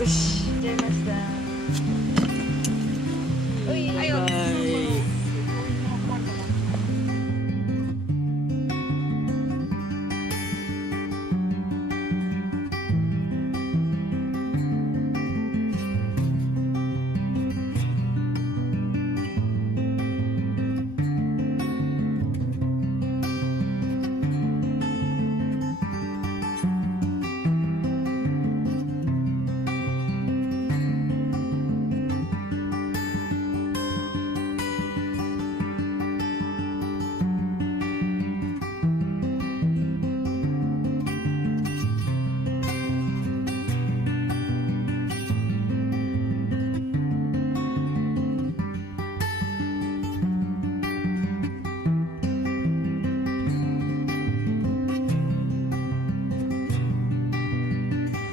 よし、入れました。おい、はい、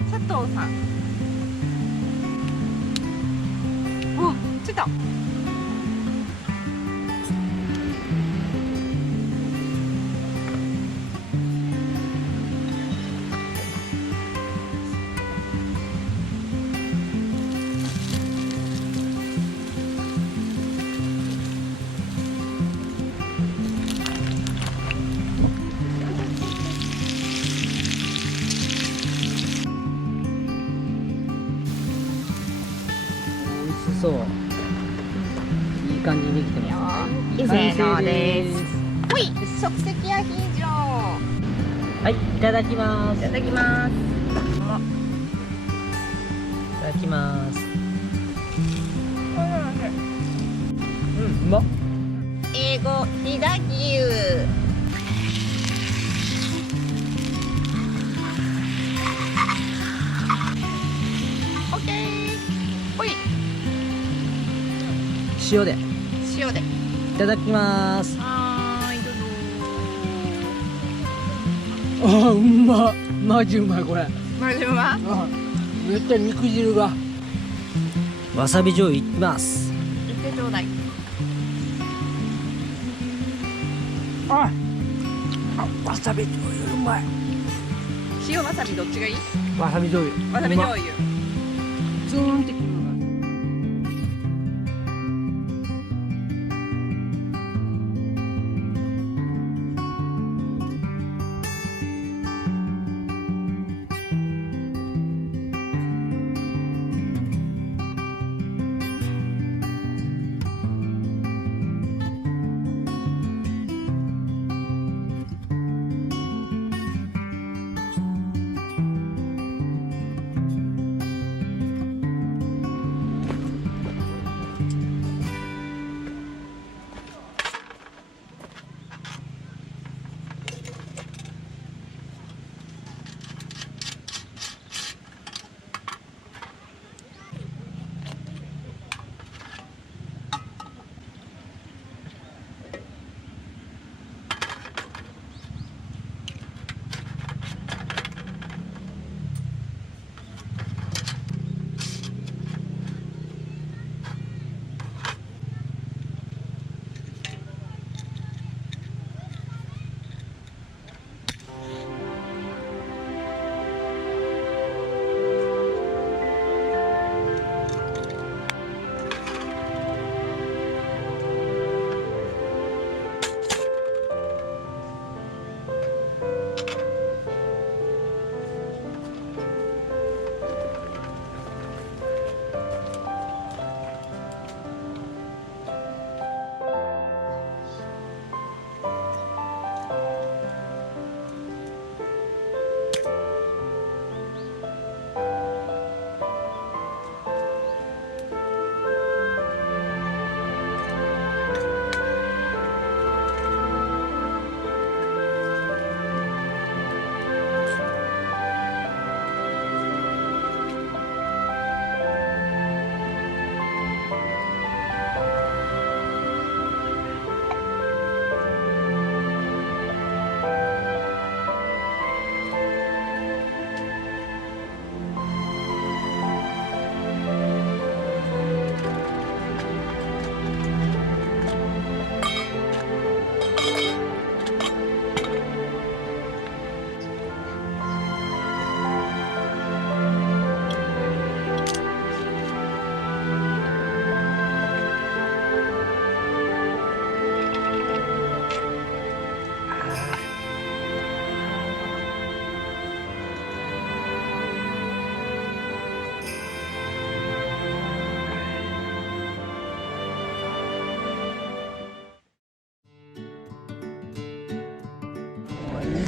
佐藤さん。お、着いた。そう、いい感じにできてますね。せーのです。ほい、即席アヒージョ。はい、いただきます。いただきます。いただきます。うまっ。英語飛騨牛。オッケー。ほい。塩で。塩で。いただきます。はーい、どうぞ。あ、うまっ。マジうまいこれ。マジうま。あ、めっちゃ肉汁が。わさび醤油いきます。いってちょうだい。あ、わさび醤油うまい。塩わさびどっちがいい？わさび醤油。わさび醤油。ツーンってくるのが。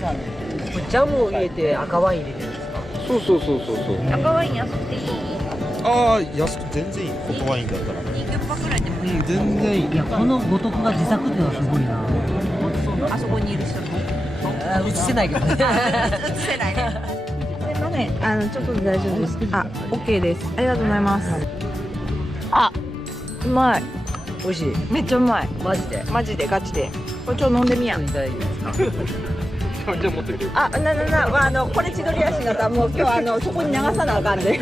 これジャムを入れて赤ワイン入れてるんですか？そうそうそうそうそう。赤ワイン安くていい？ああ、安く全然いい。ホットワインだったら。2キュッパくらいでもいい。うん、全然いい。いや、この五徳が自作っていうのはすごいな。あそこにいる人も映せないけどね。映せないね。すいません、ちょっと大丈夫です。あ、OK です。ありがとうございます。あ、うまい。美味しい。めっちゃうまい。マジで。マジでガチで。これちょっと飲んでみや。いただいていいですか？じゃあ持ってる。あ、これ千鳥足型もう今日そこに流さなあかんで。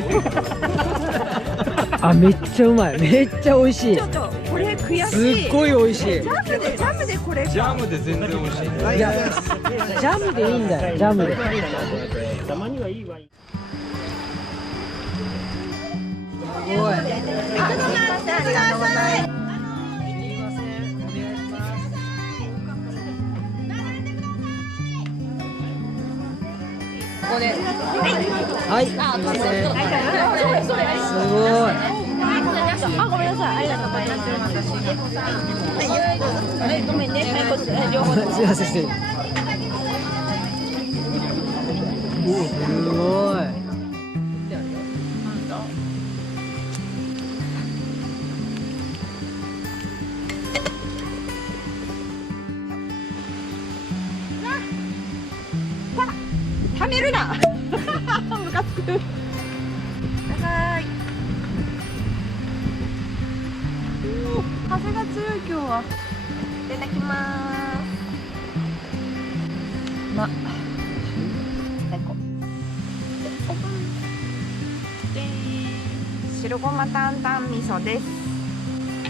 あ、めっちゃうまい。めっちゃ美味しい。ちょっとこれ悔しい。すっごい美味しい。ジャムでこれか。ジャムで全然美味しい。いや、ジャムでいいんだよ。ジャムで。たまにはいいワイン。おい。ありがとうございます。ありがとうございます。ここで。はい。すいません。すごい。あ、ごめんなさい。ありがとうございます。はい、ごめんね。はい、こっち、両方。すいません。すごい。はめるな。ムカつく。はい。風が強い今日は。いただきます。最高。オープン。白ごま担々味噌です。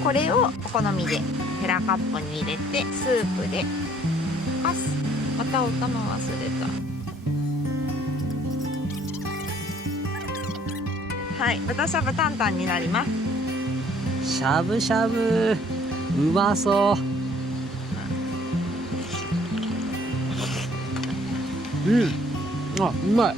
これをお好みでヘラカップに入れてスープでまたお玉忘れた。はい、豚しゃぶ担々になります。しゃぶしゃぶ。うまそう。うん。あ、うまい。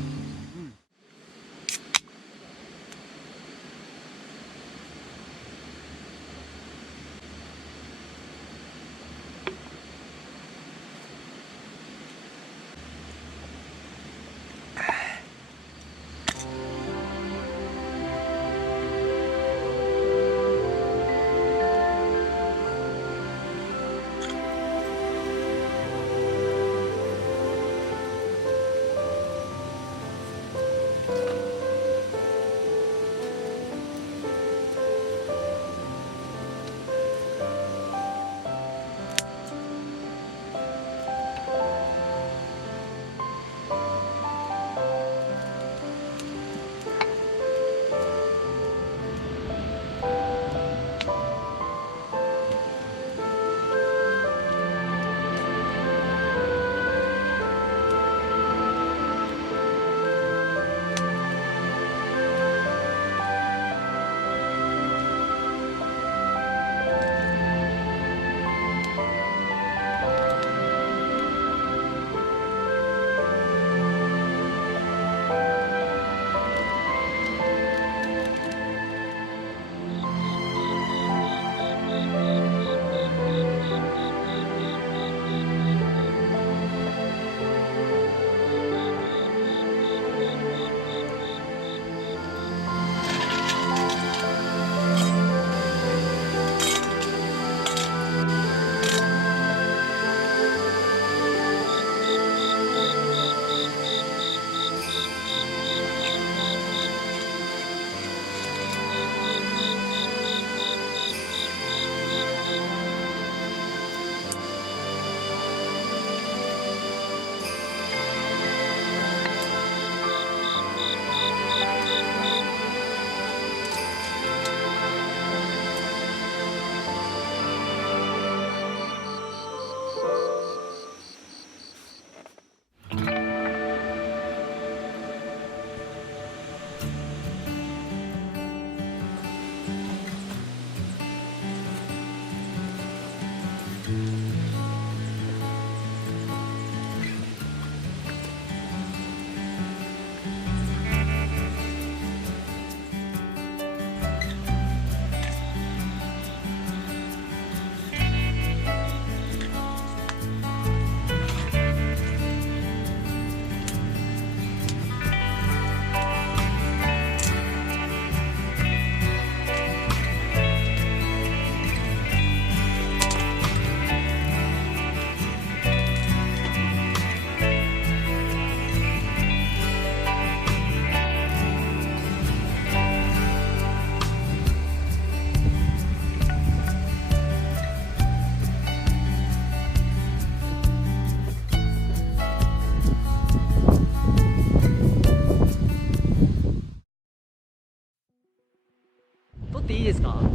ですか。す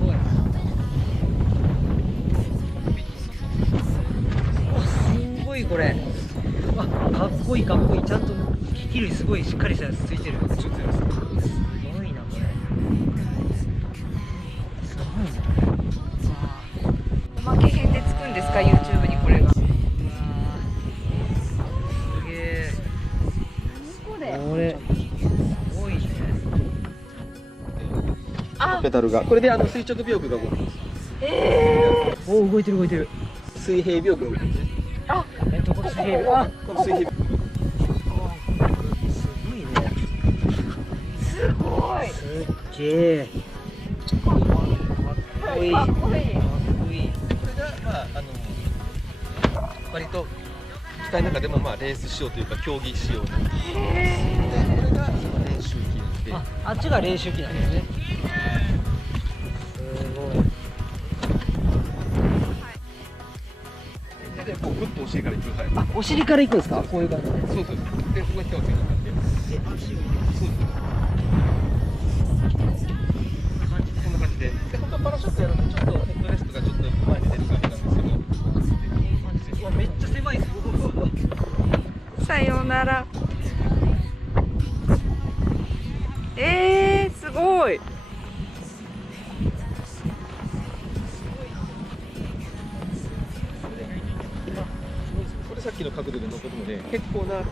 ごい。すごいこれ。あ、かっこいいかっこいい。ちゃんと機器類すごいしっかりしたやつついてる。すごいなこれ。すごいね。おまけ編でつくんですか YouTube にこれが。すげえ。これこれすごいね。あ、ペダルがこれで垂直尾翼が動く。お、動いてる動いてる。水平尾翼が動く。これ水平。あ、この水平すごいね。すごい。すっげえ。かっこいい。かっこいい。かっこいい。これがまあ割と機械の中でもまあレース仕様というか競技仕様なんで、これがその練習機で、あ、あっちが練習機なんですね。すごい。でこうグッとお尻からいく。はい。あ、お尻から行くんですか。こういう感じで。そうそう。でここに手をついてもらって。そうです。こんな感じで。で本当はパラシュートやるとちょっとヘッドレストがちょっと前に出る感じなんですけど。うわ、めっちゃ狭いです。さようなら。すごい。これさっきの角度で乗ることもね、結構な気分がある。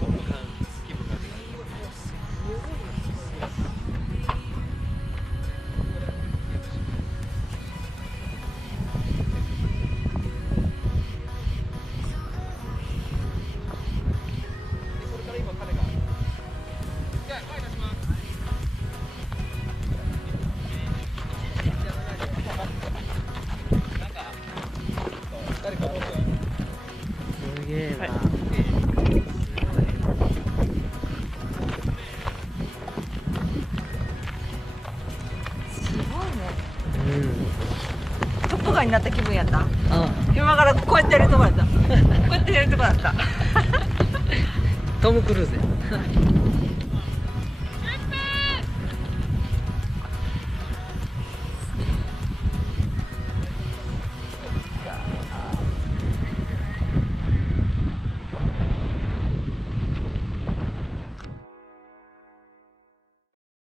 それから今彼がじゃあ前出します。誰かすげえな。すごいね。うん。トップガンになった気分やった。あ、今からこうやってやるとこだった。こうやってやるとこだった。トム・クルーズや。